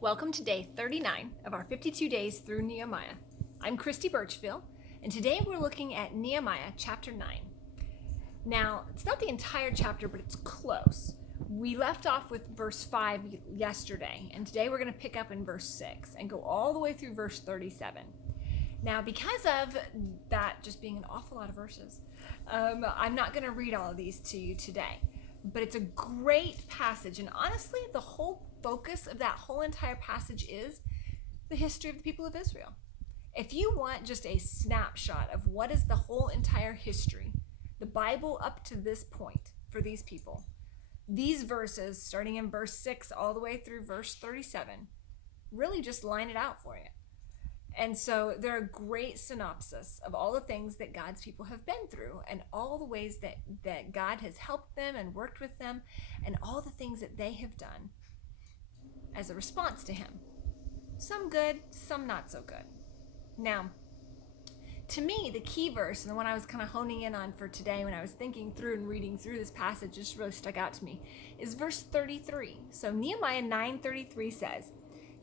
Welcome to day 39 of our 52 days through Nehemiah. I'm Christy Birchville, and today we're looking at Nehemiah chapter 9. Now, it's not the entire chapter, but it's close. We left off with verse 5 yesterday, and today we're going to pick up in verse 6 and go all the way through verse 37. Now, because of that just being an awful lot of verses, I'm not going to read all of these to you today, but it's a great passage, and honestly, the whole focus of that whole entire passage is the history of the people of Israel. If you want just a snapshot of what is the whole entire history, the Bible up to this point for these people, these verses, starting in verse 6 all the way through verse 37, really just line it out for you. And so they're a great synopsis of all the things that God's people have been through and all the ways that God has helped them and worked with them and all the things that they have done as a response to him. Some good, some not so good. Now, to me, the key verse, and the one I was kind of honing in on for today when I was thinking through and reading through this passage, just really stuck out to me, is verse 33. So Nehemiah 9:33 says,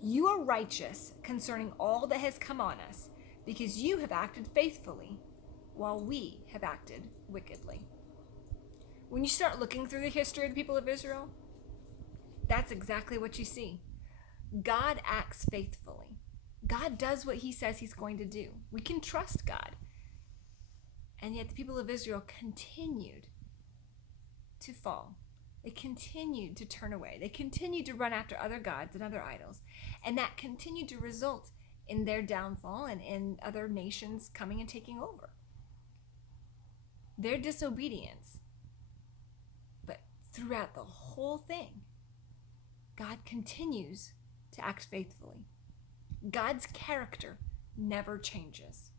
"You are righteous concerning all that has come on us, because you have acted faithfully, while we have acted wickedly." When you start looking through the history of the people of Israel, that's exactly what you see. God acts faithfully. God does what he says he's going to do. We can trust God. And yet the people of Israel continued to fall. They continued to turn away. They continued to run after other gods and other idols. And that continued to result in their downfall and in other nations coming and taking over. Their disobedience. But throughout the whole thing, God continues to act faithfully. God's character never changes.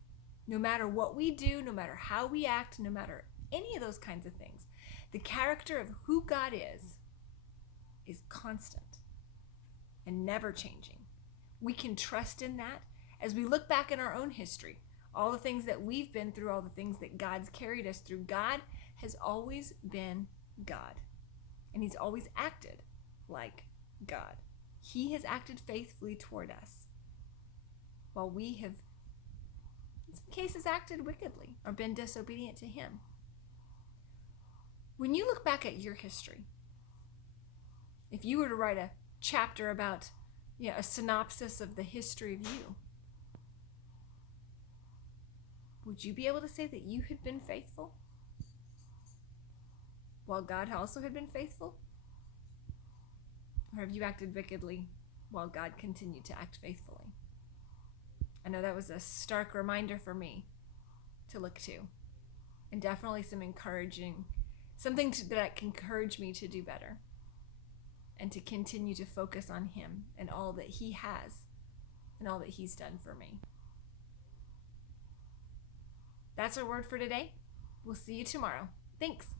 No matter what we do, no matter how we act, no matter any of those kinds of things, the character of who God is constant and never changing. We can trust in that as we look back in our own history, all the things that we've been through, all the things that God's carried us through. God has always been God, and he's always acted like God. He has acted faithfully toward us, while we have, in some cases, acted wickedly or been disobedient to him. When you look back at your history, if you were to write a chapter about, a synopsis of the history of you, would you be able to say that you had been faithful while God also had been faithful? Or have you acted wickedly while God continued to act faithfully? I know that was a stark reminder for me to look to, and definitely some encouraging, that can encourage me to do better and to continue to focus on him and all that he has and all that he's done for me. That's our word for today. We'll see you tomorrow. Thanks.